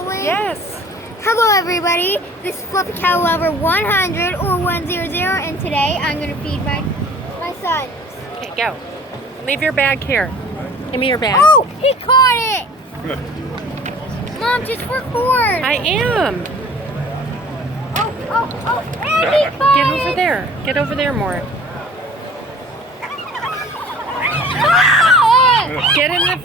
rolling? Yes. Hello everybody, this is Fluffy Cow Lover 100 or 100, and today I'm going to feed my sons. Okay, go. Leave your bag here. Give me your bag. Oh, he caught it! Mom, just record. I am. Oh, and he caught Get it! over there. Get over there more. Ah! Get in the...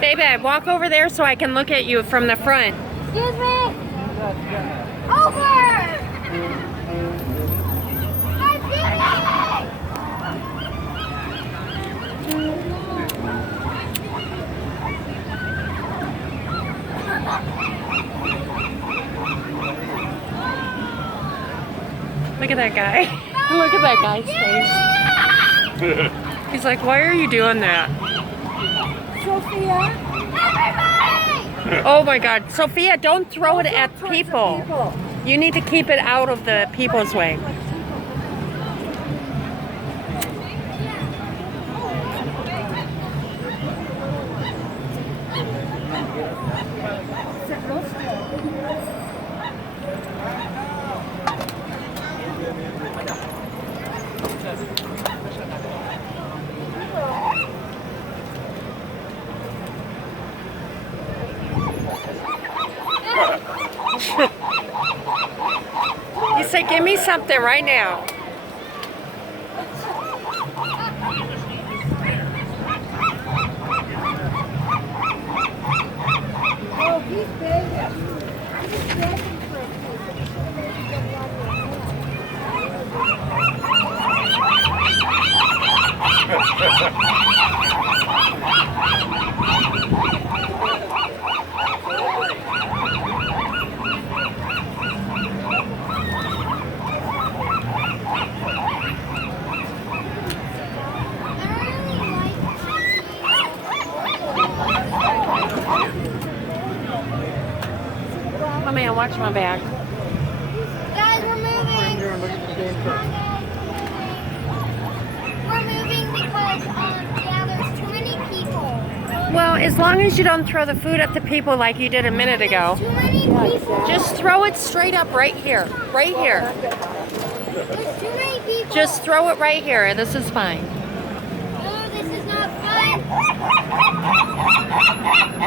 Hey, babe, walk over there so I can look at you from the front. Excuse me. Over! I'm getting Look at that guy. Look at that guy's face. He's like, why are you doing that? Sophia. Everybody! Oh my God. Sophia, don't throw it at people. You need to keep it out of the people's way. You say, give me something right now. Oh, he's begging. He's begging for Oh man, watch my back. Guys, we're moving. We're moving because, yeah, there's too many people. Well, as long as you don't throw the food at the people like you did a minute ago. Too many people. Just throw it straight up right here. Right here. There's too many people. Just throw it right here. This is fine. Oh, this is not fun.